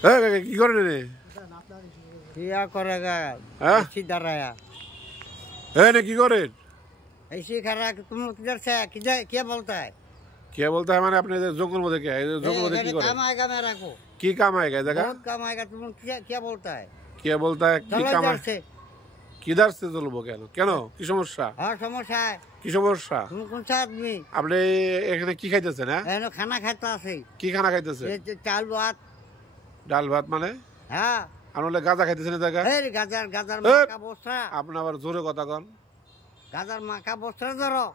কি করেন রে? क्या करेगा ऐसी डर आया কি করেন? ऐसी कर रहा कि तुम किधर से किधर क्या बोलता है क्या बोलता है? मैंने अपने जंगल में क्या है? जंगल में की काम आएगा मेरा को की काम आएगा जगह? बहुत काम आएगा तुम क्या बोलता है क्या बोलता है की काम से किधर से চলবো কেন কেন কি সমস্যা? हाँ समस्या है কি সমস্যা? तुम कौन सा आदमी আপনি এখানে কি খাইতেছেন? है खाना खाता है কি খানা খাইতেছেন? चाल भात ডাল ভাত মানে? हाँ আপনি গাঁজা খাইতেছেন জায়গা? गाजर गाजर माका बोसरा আপনি আবার জোরে কথা কন। गाजर माका बोसरा धरो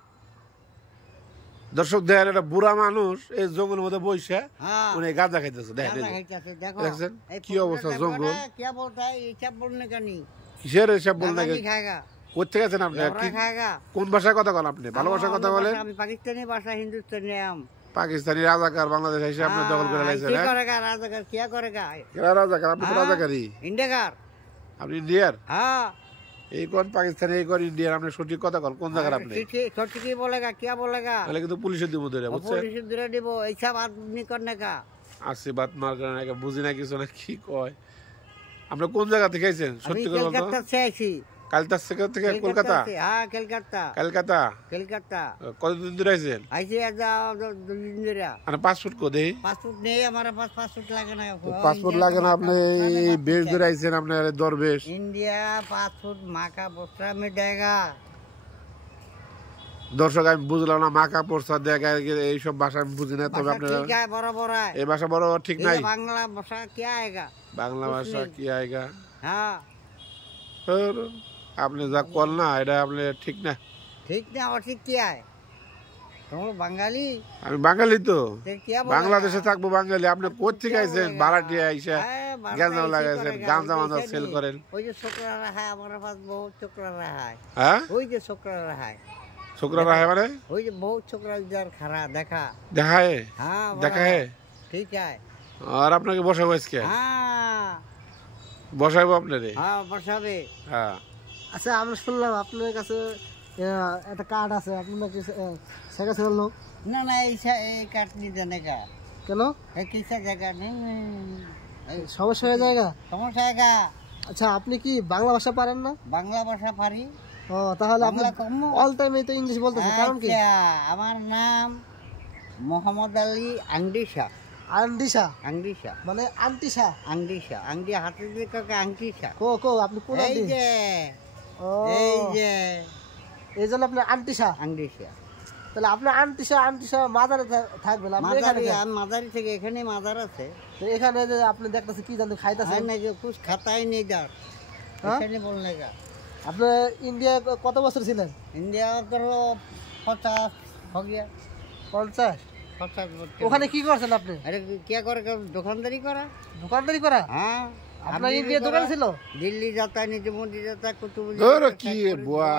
দর্শক দেখেন একটা বুড়া মানুষ এই জঙ্গলের মধ্যে বসে हाँ উনি গাঁজা খাইতেছে। দেখেন দেখছেন কি অবস্থা জঙ্গল। क्या बोलता है ये सब बोलने का नहीं কিসের এসব বলতে खाएगा কোথা গেছেন আপনি? কি खाएगा কোন ভাষায় কথা বলেন আপনি? ভালো ভাষায় কথা বলেন? আমি পাকিস্তানি ভাষা হিন্দুস্তানি আম পাকিস্তানি রাজাকার বাংলাদেশ এসে আপনি দখল করে লাইছেন। কি করেগা রাজাকার কি করেগা? কেরা রাজাকার? আপনি তো রাজাকারই। ইন্ডিয়ার আপনি ইন্ডিয়ার? হ্যাঁ এই কোন পাকিস্তানি এই কোন ইন্ডিয়ার? আপনি সঠিক কথা কোন কোন জায়গার আপনি? সঠিক কি বলেগা কি বলেগা? তাহলে কিন্তু পুলিশের দিব ধরে বুঝছেন? পুলিশের ধরে দিব এই সব আদমি করনে কা আসি বাত মার করে না বুঝি না কিছু না কি কয়। আপনি কোন জায়গা থেকে আইছেন? সত্যি কথা বলুন। কলকাতা থেকে আইছি। কালতা থেকে কলকাতা? হ্যাঁ কলকাতা কলকাতা। কলকাতা কতদিন ধরে আইছেন? আইছি আজ 2 দিন ধরে। আর পাসপোর্ট কো দেই? পাসপোর্ট নেই আমার পাস পাসপোর্ট লাগে না। পাসপোর্ট লাগে না? আপনি বেশ ধরে আইছেন আপনি দরবেশ। इंडिया पासपोर्ट माँ का बोसरा में देगा। দর্শক আমি বুঝলাম না মাকা পোস্টার দেখা এইসব ভাষা আমি বুঝি না। তবে আপনারা ठीक है बराबर है এই ভাষা বরাবর ঠিক নাই। बांग्ला भाषा क्या आएगा? বাংলা ভাষা কি আएगा? हाँ আপনি যা কল না এটা আপনি ঠিক না। ठीक ना और ठीक क्या है? तुम लोग बंगाली? আমি বাঙালি তো क्या বাংলাদেশে থাকবো বাঙালি। আপনি কোথেকে আইছেন? ভাড়াটিয়া আইসা গাঁজা লাগাইছেন, গাঁজা মাঞ্জা সেল করেন। ওই যে ছোকরা रहा है हमारे पास बहुत छोकरा रहा है। হ্যাঁ ওই যে छोकरा रहा है ছোকরা রাহে মানে? ওই যে बहुत छोकरा इधर खड़ा देखा। দেখা है? हाँ দেখা है? ठीक है আর আপনাকে বসাবো আজকে? हाँ বসাবো আপনারে? हाँ বসাবে। হ্যাঁ আচ্ছা আমরা শুনলাম আপনার কাছে একটা কার্ড আছে, আপনার নাকি শেখ হাসিনার লোক। ना ना ऐसा एक काट नहीं देने का কেন? कैसा जगह नहीं সমস্যা হয়ে জায়গা? समस्या आएगा। আচ্ছা আপনি কি বাংলা ভাষা পারেন না? বাংলা ভাষা পারি। ও তাহলে আপনি বাংলা কম? অল টাইম তো ইংলিশ বলতেছেন, কারণ কি? আমার নাম মোহাম্মদ আলী আংডিশা। আন্ডিশা আংডিশা মানে আন্টিশা? আংডিশা আংডি হাতে দিয়ে কাকে আংটিশা। কো কো আপনি কোন এই আন্টি? যে ও এই যে এই জন্য আপনি আন্টিশা। আংডিশা তাহলে আপনি আন্টিশা আন্টিশা মাদারে থাকবেন আপনি এখানে? মাদারি আমি মাদারি থেকে এখানে মাদার আছে। তো এখানে যে আপনি দেখতেছেন কি জানেন খাইতেছেন না যে कुछ खाता ही नहीं इधर এখানে बोलने का। আপনি ইন্ডিয়া কত বছর ছিলেন? इंडिया तो 50 हो गया। 50? 50 বছর। ওখানে কি করছেন আপনি? আরে क्या করে দোকানদারি করা। দোকানদারি করা? हाँ আপনার ইন্ডিয়া দোকান ছিল? दिल्ली जाता है निजामुद्दीन जाता है कुतुबुद्दीन ধরো কি বুয়া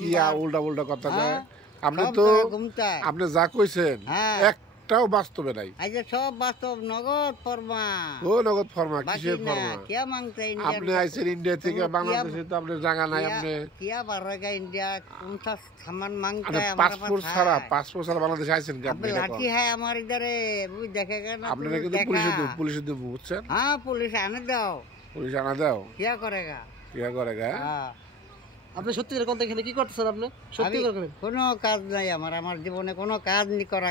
কি উল্টা উল্টা কথা কয়। আপনি তো घूमता है। আপনি যা কইছেন হ্যাঁ একটাও বাস্তবে নাই। आज सब वास्तव नगद फरमा ও নগদ ফরমা बाकी কিসের ना ফরমা? क्या मांगते हैं আপনি আইছেন ইন্ডিয়া থেকে বাংলাদেশে তো আপনার জায়গা নাই। আপনি क्या भरेगा इंडिया कौन सा सामान मांगता আপনি है हमारे পাসপোর্ট पास ছাড়া है। পাসপোর্ট ছাড়া বাংলাদেশে আইছেন কি अब আপনি? लाठी है हमारे इधर वो देखेगा ना আপনারা पुलिस কিন্তু देखा। পুলিশে দিব বুঝছেন? हाँ पुलिस आने दो পুলিশ আনা দাও क्या करेगा। কি করে গা? हाँ আপনি সত্যি এখানে কি করতেছেন? আপনি সত্যি আমি করে কোনো কাজ নাই আমার জীবনে কোনো কাজ নি করা।